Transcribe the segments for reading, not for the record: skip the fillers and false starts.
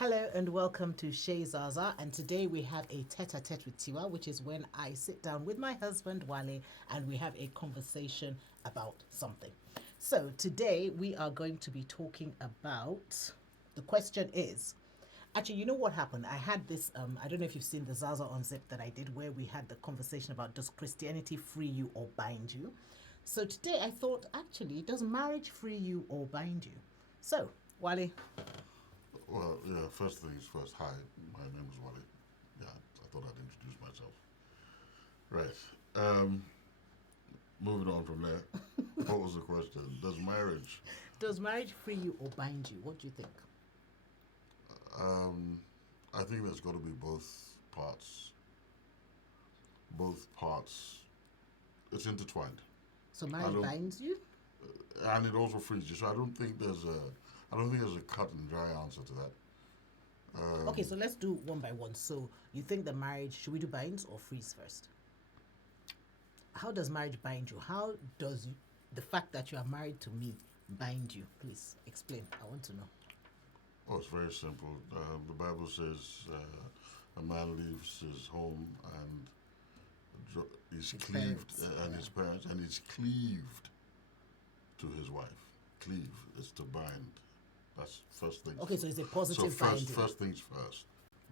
Hello and welcome to Chez, Zasaa, and today we have a tête-à-tête with Tiwa, which is when I sit down with my husband Wale and we have a conversation about something. So today we are going to be talking about, the question is, actually, you know what happened? I had this, I don't know if you've seen the Zaza Unzip that I did where we had the conversation about does Christianity free you or bind you? So today I thought, actually, does marriage free you or bind you? So, Wale. Well, yeah, first things first. Hi, my name is Wally. Yeah, I thought I'd introduce myself. Right. Um, Moving on from there. What was the question? Does marriage free you or bind you? What do you think? Um, I think there's got to be both parts. Both parts. It's intertwined. So marriage binds you? And it also frees you. So I don't think there's a cut and dry answer to that. Okay, so let's do one by one. So you think the marriage, should we do binds or frees first? How does marriage bind you? How does the fact that you are married to me bind you? Please explain. I want to know. Oh, it's very simple. The Bible says a man leaves his home and is His cleaved, parents, and yeah. his parents, and is cleaved to his wife. Cleave is to bind. That's first thing. Okay, so it's a positive binding. First things first.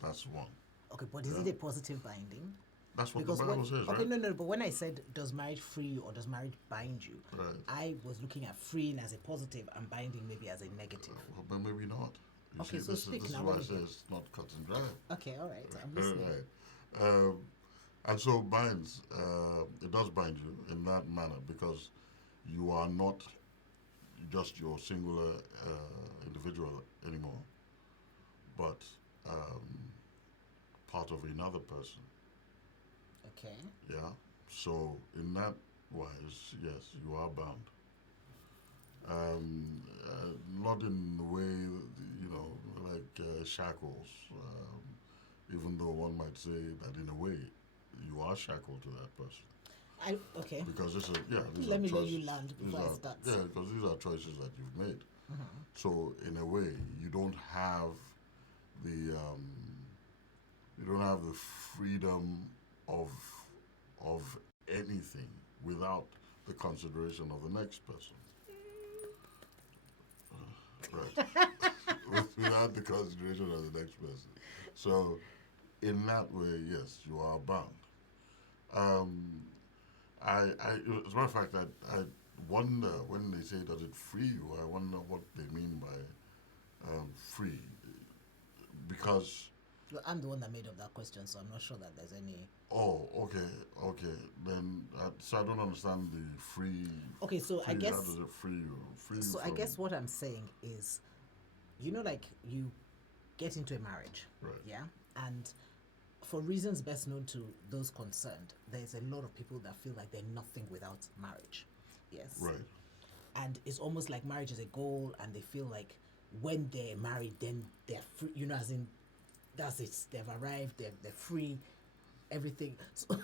That's one. Okay, but is it a positive binding? That's what Because the Bible says, right? okay, no, but when I said does marriage free you or does marriage bind you, Right. I was looking at freeing as a positive and binding maybe as a negative. But maybe not. You Okay, see, so this speak is now, why what I is say it? it's not cut and dry. Okay, all right, I'm listening. Right. And so binds, it does bind you in that manner because you are not just your singular individual anymore, but part of another person. Okay. Yeah. So in that wise, yes, you are bound. Not in the way, like shackles. Even though one might say that in a way you are shackled to that person. Okay. Because Let me let you land before I start. Yeah, because these are choices that you've made. So in a way, you don't have the freedom of anything without the consideration of the next person. Right. Without the consideration of the next person. So in that way, yes, you are bound. Um, as a matter of fact, I wonder when they say does it free you. I wonder what they mean by free, because. Well, I'm the one that made up that question, so I'm not sure that there's any. Oh, okay. Then so I don't understand the free. Okay, so I free, guess. How does it free you? So I guess what I'm saying is, like you get into a marriage, Right. yeah, and for reasons best known to those concerned, there's a lot of people that feel like they're nothing without marriage. Yes. Right. And it's almost like marriage is a goal, and they feel like when they're married, then they're free, as in, that's it, they've arrived, they're free, everything. So,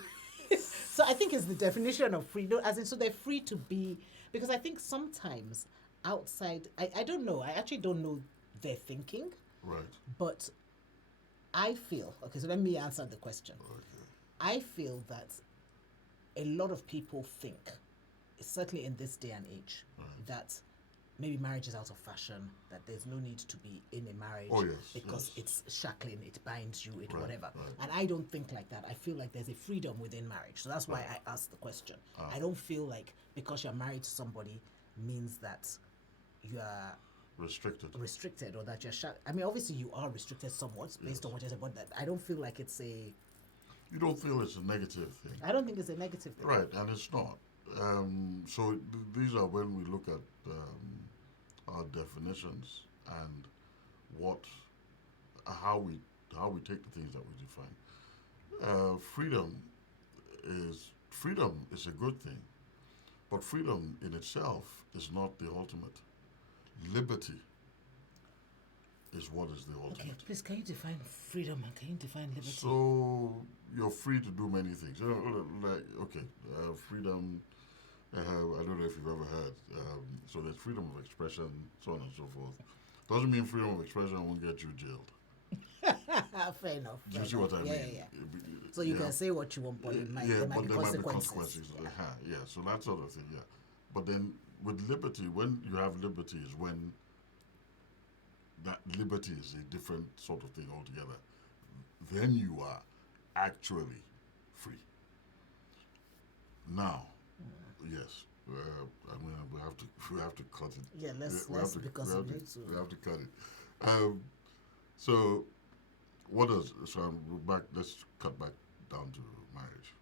so I think it's the definition of freedom, as in, so they're free to be, because I think sometimes outside, I don't know, I actually don't know their thinking, Right. but I feel, okay, so let me answer the question. Okay. I feel that a lot of people think, certainly in this day and age, that maybe marriage is out of fashion, that there's no need to be in a marriage because it's shackling, it binds you, whatever. Right. And I don't think like that. I feel like there's a freedom within marriage. So that's why I asked the question. I don't feel like because you're married to somebody means that you are restricted or that you're I mean, obviously you are restricted somewhat based on what you said, but that I don't feel like it's a. You don't feel it's a negative thing. I don't think it's a negative thing. Right, and it's not. So these are when we look at our definitions and how we take the things that we define. Freedom is a good thing, but freedom in itself is not the ultimate. Liberty is what is the ultimate. Okay, please, can you define freedom and can you define liberty? So you're free to do many things. Freedom. I don't know if you've ever heard. So there's freedom of expression, so on and so forth. Doesn't mean freedom of expression won't get you jailed. Fair enough. Do you see what I mean? Yeah. So you can say what you want, but there might be consequences. Yeah. So that sort of thing, yeah. But then with liberty, when you have liberty is when that liberty is a different sort of thing altogether. Then you are actually free. Now, yes, I mean we have to cut it. Yeah, let's because we need to. We have to cut it. So, what does so we're back? Let's cut back down to marriage.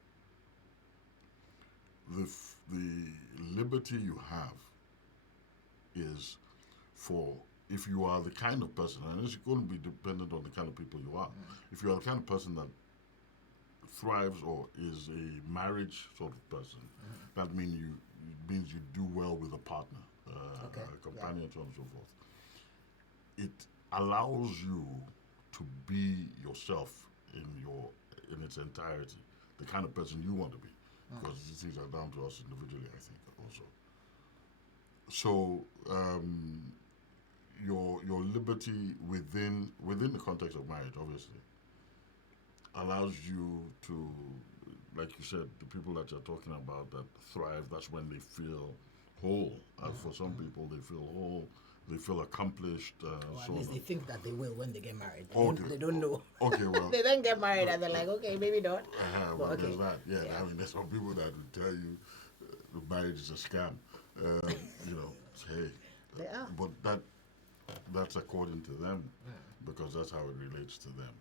The liberty you have is for if you are the kind of person, and it's going to be dependent on the kind of people you are. If you are the kind of person that thrives or is a marriage sort of person, that means you do well with a partner, a companion, so on and so forth. It allows you to be yourself in its entirety, the kind of person you want to be, because these things are down to us individually, I think, also. So your liberty within the context of marriage, obviously, allows you to, like you said, the people that you're talking about that thrive, that's when they feel whole. As for some people, they feel whole, they feel accomplished. Or at least they think that they will when they get married. They Okay. don't know. Okay, well. They then get married and they're like, okay, maybe not. Well, okay. There's that. Yeah, I mean, there's some people that would tell you the marriage is a scam. Hey. They are. But that's according to them, because that's how it relates to them,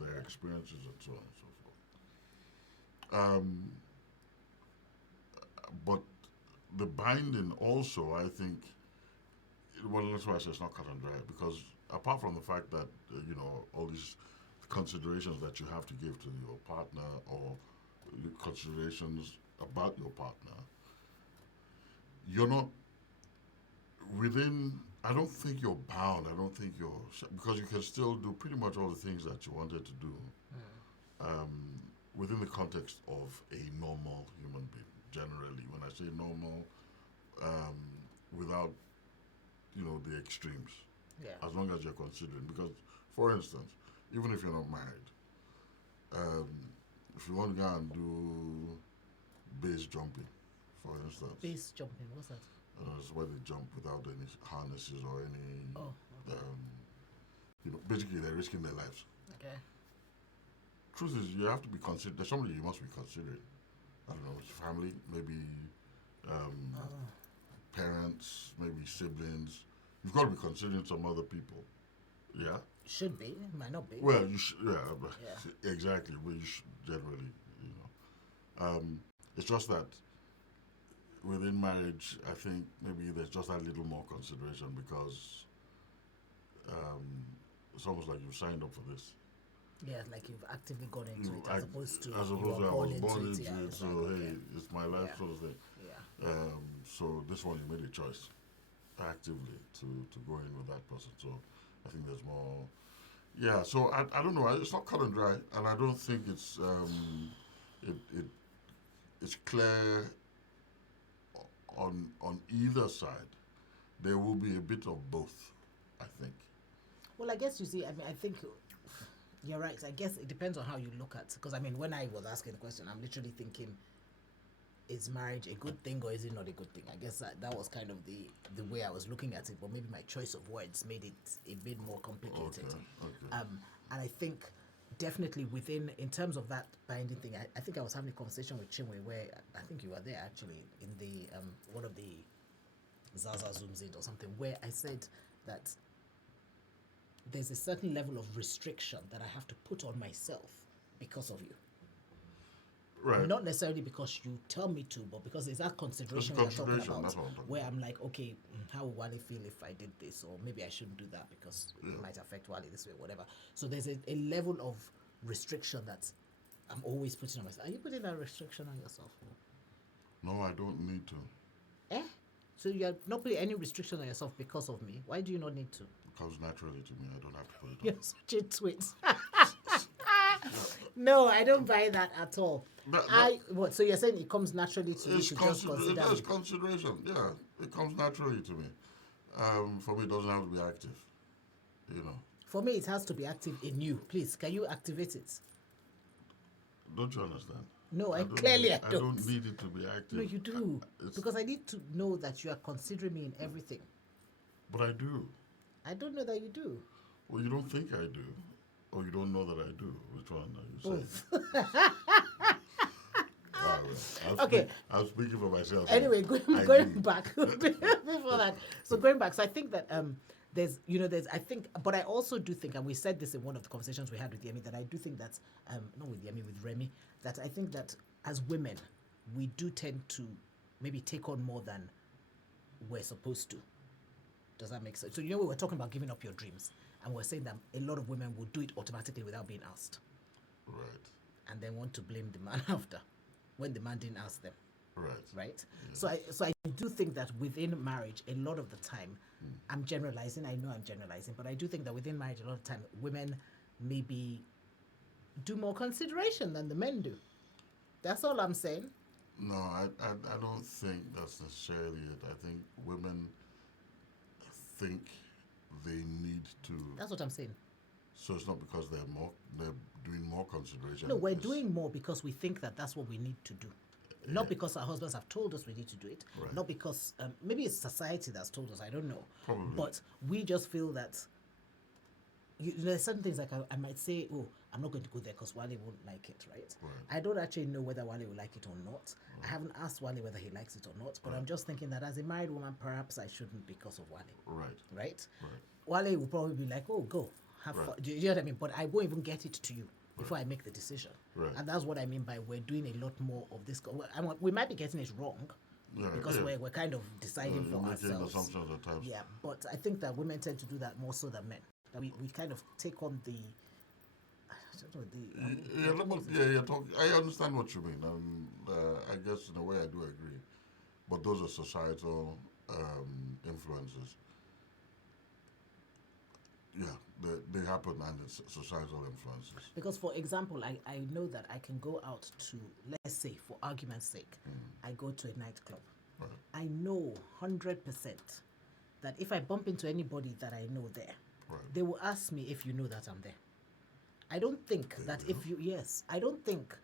their experiences and so on and so forth. But the binding also, I think, well, that's why I say it's not cut and dry, because apart from the fact that, all these considerations that you have to give to your partner or considerations about your partner, you're not within, I don't think you're bound, because you can still do pretty much all the things that you wanted to do within the context of a normal human being, generally. When I say normal, without, the extremes. Yeah. As long as you're considering. Because, for instance, even if you're not married, if you want to go and do base jumping, for instance. Base jumping, what's that? It's where they jump without any harnesses or any. Oh, okay. Basically they're risking their lives. Okay. Truth is, you have to be considered. There's somebody you must be considering. I don't know, it's family, maybe parents, maybe siblings. You've got to be considering some other people. Yeah. Should be, might not be. Well, you should. Yeah. Exactly. Well, you should generally. It's just that within marriage, I think maybe there's just a little more consideration, because it's almost like you've signed up for this. Yeah, like you've actively gone into it, as opposed to I was born into it, so like, hey, it's my life sort of thing. Yeah. So this one, you made a choice actively to go in with that person. So I think there's more. Yeah. So I don't know. It's not cut and dry, and I don't think it's it's clear on either side. There will be a bit of both, I think. Well, I guess you see, I think you're right. I guess it depends on how you look at, because when I was asking the question, I'm literally thinking, is marriage a good thing or is it not a good thing? I guess that was kind of the way I was looking at it, but maybe my choice of words made it a bit more complicated. Okay. And I think definitely in terms of that binding thing, I think I was having a conversation with Chinwe where I think you were there actually in the one of the Zasaa Zooms in or something, where I said that there's a certain level of restriction that I have to put on myself because of you. Right. Not necessarily because you tell me to, but because there's that consideration we're talking about, that's what I'm talking where about. I'm like, okay, how will Wale feel if I did this? Or maybe I shouldn't do that because it might affect Wale this way, whatever. So there's a level of restriction that I'm always putting on myself. Are you putting that restriction on yourself? No, I don't need to. So you're not putting any restriction on yourself because of me? Why do you not need to? It comes naturally to me. I don't have to put it on. You're such a twit. No, I don't buy that at all. What? So you're saying it comes naturally to you to just consider? There's consideration. Yeah, it comes naturally to me. For me, it doesn't have to be active. For me, it has to be active in you. Please, can you activate it? Don't you understand? No, I don't clearly need, I don't. don't need it to be active. No, you do. It's- Because I need to know that you are considering me in everything. But I do. I don't know that you do. Well, you don't think I do. Or you don't know that I do. Which one are you saying? Both. Okay. I'm speaking for myself. Anyway, I going do. back before that. So going back, so I think that there's I think, but I also do think, and we said this in one of the conversations we had with Yemi, that I do think that not with Yemi, with Remy, that I think that as women we do tend to maybe take on more than we're supposed to. Does that make sense? So we were talking about giving up your dreams, and we're saying that a lot of women will do it automatically without being asked, Right. and then want to blame the man after when the man didn't ask them. Right. Right. So I do think that within marriage, a lot of the time, I'm generalizing. I know I'm generalizing, but I do think that within marriage, a lot of the time, women maybe do more consideration than the men do. That's all I'm saying. No, I don't think that's necessarily it. I think women think they need to. That's what I'm saying. So it's not because they're doing more consideration. No, we're It's- doing more because we think that that's what we need to do. Not because our husbands have told us we need to do it. Right. Not because maybe it's society that's told us. I don't know. Probably. But we just feel that there's certain things like I might say, oh, I'm not going to go there because Wale won't like it, right? Right. I don't actually know whether Wale will like it or not. I haven't asked Wale whether he likes it or not. But I'm just thinking that as a married woman, perhaps I shouldn't because of Wale. Right. Right? Right. Wale will probably be like, oh, go. Have Right. fun. Do you know what I mean? But I won't even get it to you before I make the decision. Right. And that's what I mean by we're doing a lot more of this. We might be getting it wrong Yeah, because yeah. we're kind of deciding You're for making ourselves. assumptions at times. Yeah, but I think that women tend to do that more so than men. That we kind of take on the, I don't know, You're talking. I understand what you mean, and I guess in a way I do agree. But those are societal influences. Yeah, they happen, and it's societal influences. because for example, I know that I can go out to, let's say, for argument's sake, I go to a nightclub. Right. I know 100% that if I bump into anybody that I know there, Right. they will ask me if you know that I'm there. I don't think that if you, yes, I don't think,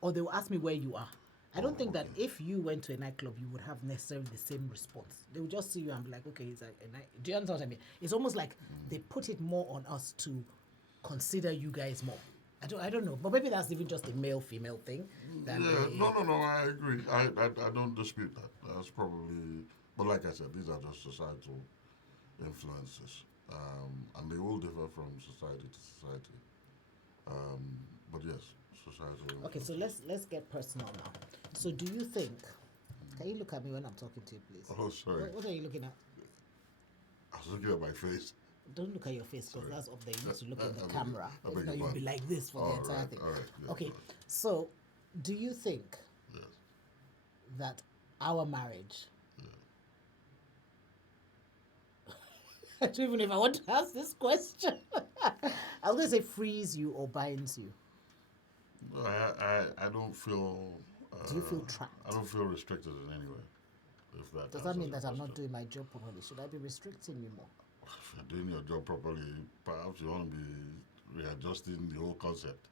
or they will ask me where you are. I don't think that if you went to a nightclub, you would have necessarily the same response. They would just see you and be like, okay, it's like a night. Do you understand what I mean? It's almost like they put it more on us to consider you guys more. I don't know, but maybe that's even just a male-female thing. That Yeah, they- no, I agree. I don't dispute that. That's probably, but like I said, these are just societal influences, and they will differ from society to society. But yes, societal. Okay, so let's get personal now. So do you think? Can you look at me when I'm talking to you, please? Oh, sorry. What are you looking at? I was looking at my face. Don't look at your face because that's up there. You need to look in the I beg camera. your If not, you'll be pardon. like this for the All entire right, thing. all right, yeah, Okay, all right. so do you think Yes. that our marriage? I don't even know if I want to ask this question. I was going to say frees you or binds you. No, I don't feel. Do you feel trapped? I don't feel restricted in any way. If that Does that mean answers that your I'm not question. doing my job properly? Should I be restricting you more? If you're doing your job properly, perhaps you want to be readjusting the whole concept.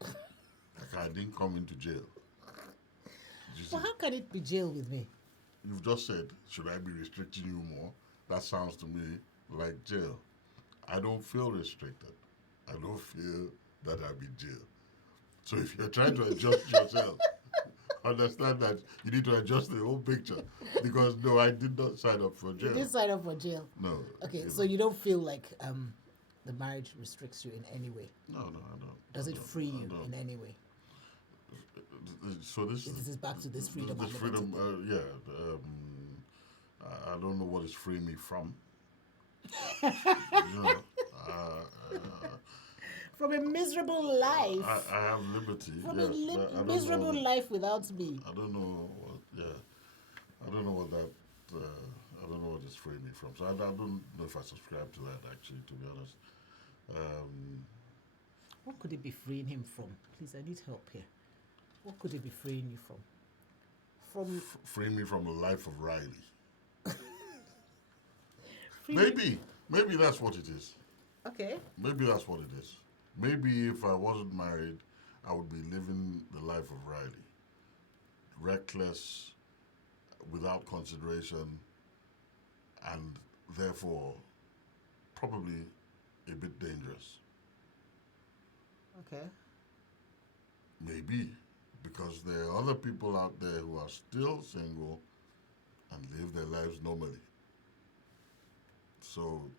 Like I didn't come into jail. You see, Well, how can it be jail with me? you've just said, should I be restricting you more? That sounds to me like jail. I don't feel restricted. I don't feel that I'm in jail. So if you're trying to adjust yourself, understand that you need to adjust the whole picture. Because no, I did not sign up for You jail. didn't sign up for jail. No. Okay, you so know. you don't feel like the marriage restricts you in any way? No, I don't. Does I it don't. free I you don't. in any way? So this This is back to this freedom. This unlimited freedom, thing. I don't know what is freeing me from. You know, From a miserable life. I have liberty. From yes, a but I don't miserable know, life without me. I don't know what. Yeah, I don't know what that. I don't know what is freeing me from. So I don't know if I subscribe to that. Actually, to be honest. What could it be freeing him from? Please, I need help here. What could it be freeing you from? From Freeing me from a life of Riley. freeing Maybe that's what it is. Okay. Maybe that's what it is. Maybe if I wasn't married, I would be living the life of Riley. Reckless, without consideration, and therefore probably a bit dangerous. Okay. Maybe. Because there are other people out there who are still single and live their lives normally. So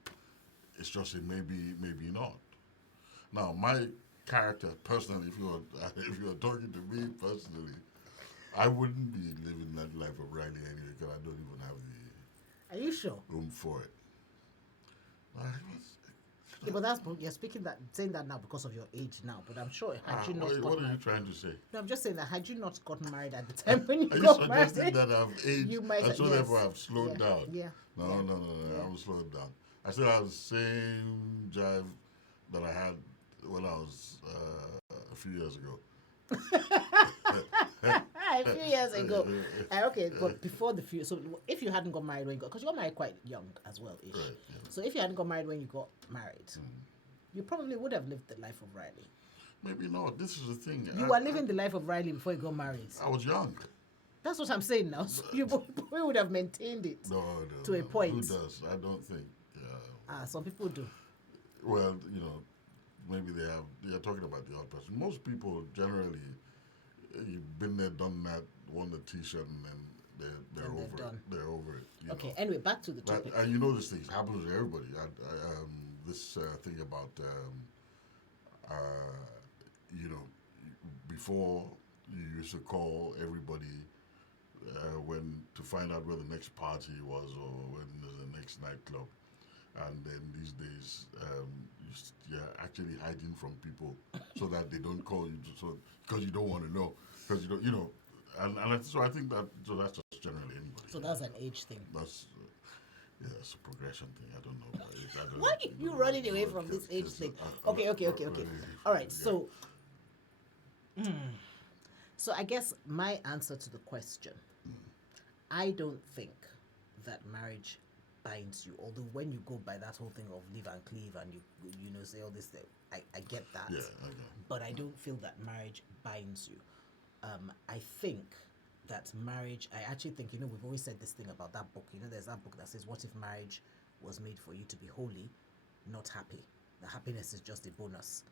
it's just a maybe, maybe not. Now, my character, personally, if you were if you were talking to me personally, I wouldn't be living that life of Riley anyway because I don't even have the Are you sure? room for it. Yeah, but that's you're saying that now because of your age now. But I'm sure had you not what gotten are you married, trying to say? no, I'm just saying that had you not gotten married at the time when you Are you got married, suggesting that I've aged you might and so yes. therefore I've slowed Yeah. down? Yeah. No, Yeah. no. I haven't slowed down. I still have the same jive that I had when I was a few years ago. A few years ago. Okay, but before the few, so if you hadn't got married when you got, because you got married quite young as well, ish. Right, yeah. So if you hadn't got married when you got married, you probably would have lived the life of Riley. Maybe not. This is the thing. You were living the life of Riley before you got married. I was young. That's what I'm saying now. So you probably would have maintained it No, to a point. Who does? I don't think. Some people do. Well, maybe they are talking about the odd person. Most people generally, you've been there, done that, won the T-shirt, and then they're And they're over done. it. They're over it. Okay. Anyway, back to the topic. And this thing happens to everybody. This thing about before you used to call everybody when to find out where the next party was or when there's the next nightclub. And then these days, you're actually hiding from people so that they don't call you, because you don't want to know, because you don't, so I think that's just generally anybody. So that's an age thing. That's it's a progression thing. I don't know. Why are you running away from this age thing? Okay. All right. So, so I guess my answer to the question, I don't think that marriage binds you. Although when you go by that whole thing of live and cleave and you say all this, I get that. Yeah, I know. But I don't feel that marriage binds you. I think that marriage, I actually think, we've always said this thing about that book. There's that book that says, what if marriage was made for you to be holy, not happy? The happiness is just a bonus.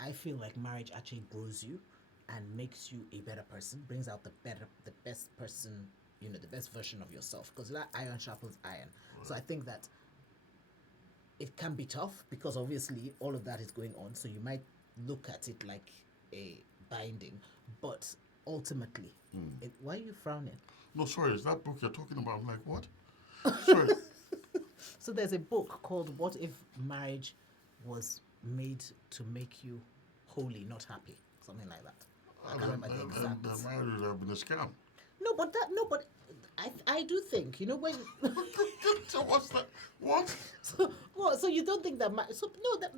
I feel like marriage actually grows you and makes you a better person, brings out the best person, the best version of yourself. Because that iron sharpens iron. Right. So I think that it can be tough because obviously all of that is going on. So you might look at it like a binding, but ultimately, why are you frowning? No, sorry, is that book you're talking about? I'm like, what? Sorry. So there's a book called What If Marriage Was Made to Make You Holy, Not Happy? Something like that. I can't remember the exact. The marriage would have been a scam. But I do think, when... So what's that? What? So you don't think that...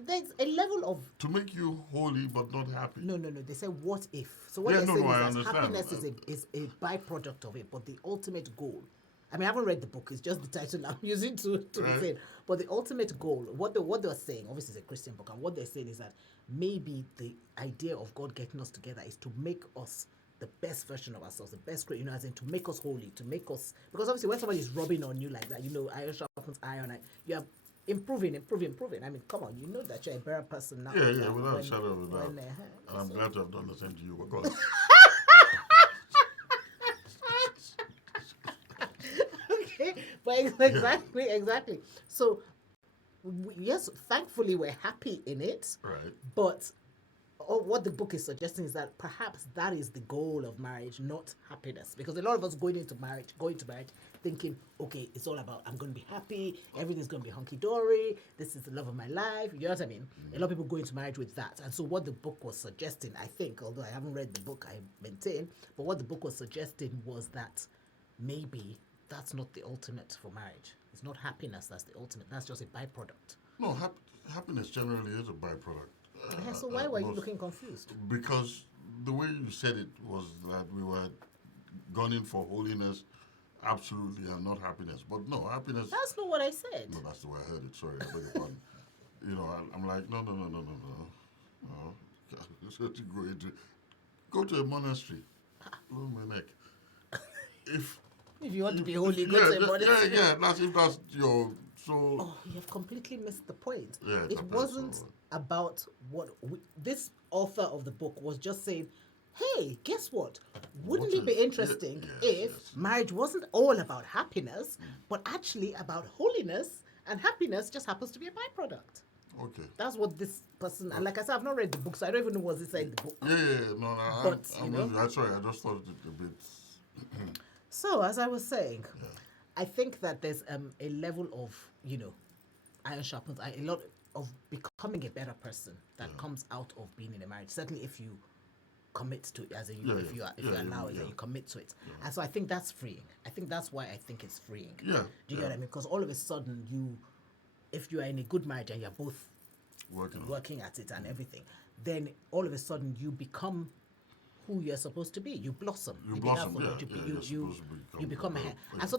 there's a level of... To make you holy but not happy. No. They say, what if? So what they're saying is that happiness is a byproduct of it, but the ultimate goal... I mean, I haven't read the book. It's just the title I'm using to be saying. But the ultimate goal, what they're saying, obviously it's a Christian book, and what they're saying is that maybe the idea of God getting us together is to make us the best version of ourselves, the best, as in to make us holy, to make us... Because obviously when somebody is rubbing on you like that, iron sharpens iron, you are improving. I mean, come on, you know that you're a better person now. Yeah, without a shadow of a doubt. And I'm glad to have done the same to you. But God. But exactly. So, yes, thankfully we're happy in it. Right. But what the book is suggesting is that perhaps that is the goal of marriage, not happiness. Because a lot of us going into marriage, thinking, okay, it's all about, I'm going to be happy, everything's going to be hunky-dory, this is the love of my life, you know what I mean? A lot of people go into marriage with that. And so what the book was suggesting, I think, although I haven't read the book, I maintain, but what the book was suggesting was that maybe that's not the ultimate for marriage. It's not happiness that's the ultimate. That's just a byproduct. No, happiness generally is a byproduct. So why were you looking confused? Because the way you said it was that we were gunning for holiness, absolutely, and not happiness. But no, happiness... That's not what I said. No, that's the way I heard it. Sorry, I beg your pardon. I'm like, no, no, no, no, no, no, no. So to go to a monastery, blow my neck. If you want to be holy, go to a yeah, monastery. yeah. That's your so. Oh, you have completely missed the point. Yeah, it's It a wasn't personal. about this author of the book was just saying, hey, guess what? Wouldn't What it be if- interesting if marriage wasn't all about happiness, but actually about holiness, and happiness just happens to be a byproduct? Okay. That's what this person, and like I said, I've not read the book, so I don't even know what's inside the book. Yeah. No, But, I'm with you. I'm sorry. I just thought it a bit. So, as I was saying, Yeah. I think that there's a level of, iron sharpens iron, a lot of becoming a better person that comes out of being in a marriage. Certainly, if you commit to it, if you allow it and you commit to it. And so I think that's freeing. I think that's why I think it's freeing. Yeah. Do you get what I mean? Because all of a sudden, if you are in a good marriage and you're both working at it and everything, then all of a sudden you become who you're supposed to be. You blossom. You blossom, yeah, you become a hair. And so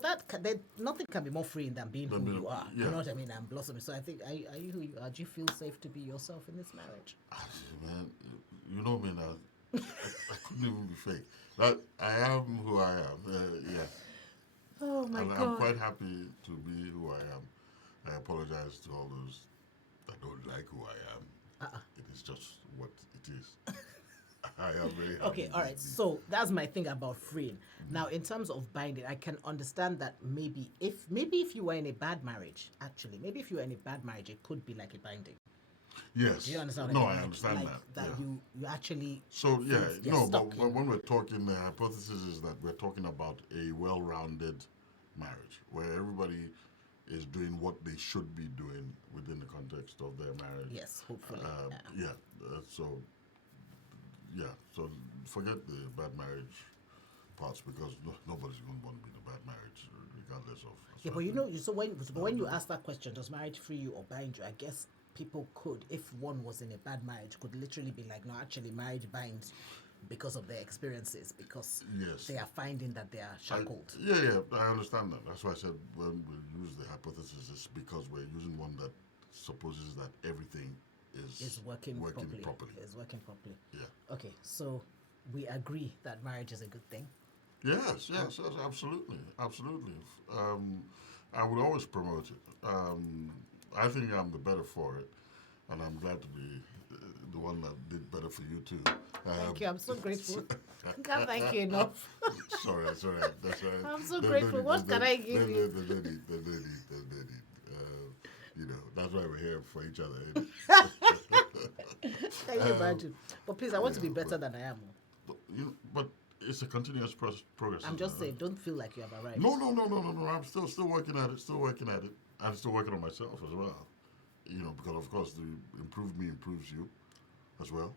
nothing can be more freeing than being who you are. yeah. You know what I mean? And blossoming. So I think, are you who you are? Do you feel safe to be yourself in this marriage? Man, you know me now. I couldn't even be fake. That I am who I am. Yeah. Oh my And God. I'm quite happy to be who I am. I apologize to all those that don't like who I am. It is just what it is. I am very happy. Okay, all right. So that's my thing about freeing. Now, in terms of binding, I can understand that maybe if you were in a bad marriage, actually, maybe if you were in a bad marriage, it could be like a binding. Yes. Do you understand? No, what I I mean? understand like that. Yeah. you actually. So yeah, you're no, stuck but in- when we're talking, the hypothesis is that we're talking about a well-rounded marriage where everybody is doing what they should be doing within the context of their marriage. Yes, hopefully. So forget the bad marriage parts because nobody's going to want to be in a bad marriage regardless of. Yeah, but so when you ask that question, does marriage free you or bind you? I guess people could, if one was in a bad marriage, could literally be like, no, actually, marriage binds because of their experiences, because Yes. they are finding that they are shackled. I understand that. That's why I said when we use the hypothesis, it's because we're using one that supposes that everything is working properly. properly. Is working properly. Yeah. Okay, so we agree that marriage is a good thing. Yes, absolutely. I would always promote it. I think I'm the better for it, and I'm glad to be the one that did better for you too. Thank you. I'm so grateful. Can't thank you enough. Sorry. That's all right. I'm so grateful. What can I give you? The lady. That's why we're here for each other. Can you imagine? But please, I want to be better than I am. But it's a continuous progress. I'm just saying, don't feel like you have arrived. No. I'm still working at it. I'm still working on myself as well. Because of course the improved me improves you as well.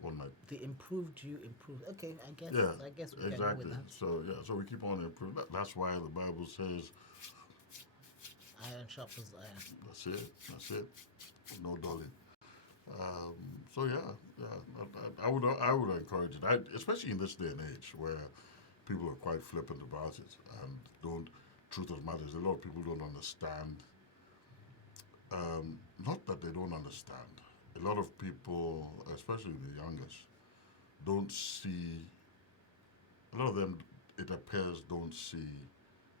One night. The improved you improved. Okay, I guess. Yeah, I guess we can exactly. go with that. So we keep on improving. That's why the Bible says, Iron sharpens iron. That's it. No dulling. I would encourage it. Especially in this day and age where people are quite flippant about it and don't. Truth of the matter is, a lot of people don't understand. Not that they don't understand. A lot of people, especially the youngest, don't see. A lot of them, it appears, don't see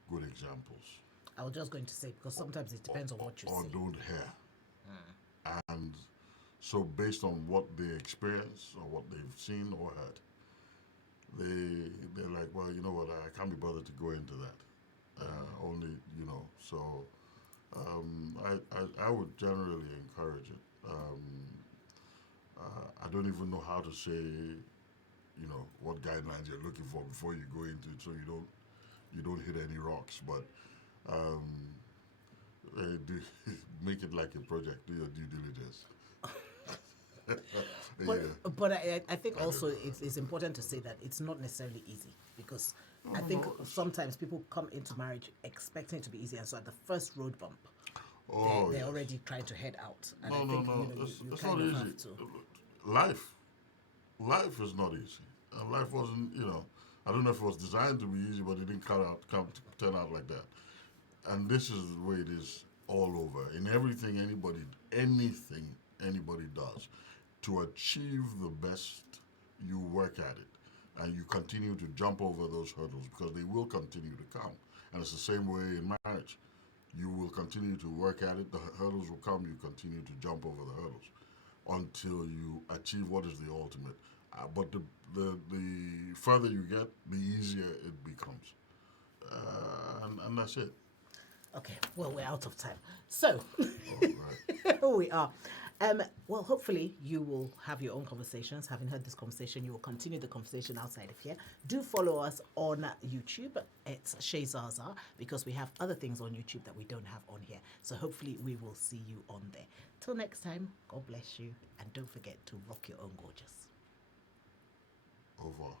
good examples. I was just going to say, because sometimes it depends on what you Or see. don't hear. And so based on what they experience or what they've seen or heard, they're like, well, you know what, I can't be bothered to go into that. So I would generally encourage it. I don't even know how to say, what guidelines you're looking for before you go into it, so you don't hit any rocks. But make it like a project. Do your due diligence. But I think also it's important to say that it's not necessarily easy, because I think sometimes people come into marriage expecting it to be easy, and so at the first road bump, they're already trying to head out. And I think you it's kind not of easy. have to. Life is not easy. Life wasn't, I don't know if it was designed to be easy, but it didn't turn out like that. And this is the way it is all over in anything anybody does. To achieve the best, you work at it, and you continue to jump over those hurdles because they will continue to come. And it's the same way in marriage. You will continue to work at it. The hurdles will come. You continue to jump over the hurdles until you achieve what is the ultimate. But the further you get, the easier it becomes. And that's it. Okay, well, we're out of time. So, All right. we are. Well, hopefully you will have your own conversations. Having heard this conversation, you will continue the conversation outside of here. Do follow us on YouTube. It's Chez, because we have other things on YouTube that we don't have on here. So hopefully we will see you on there. Till next time, God bless you. And don't forget to rock your own gorgeous. Au revoir.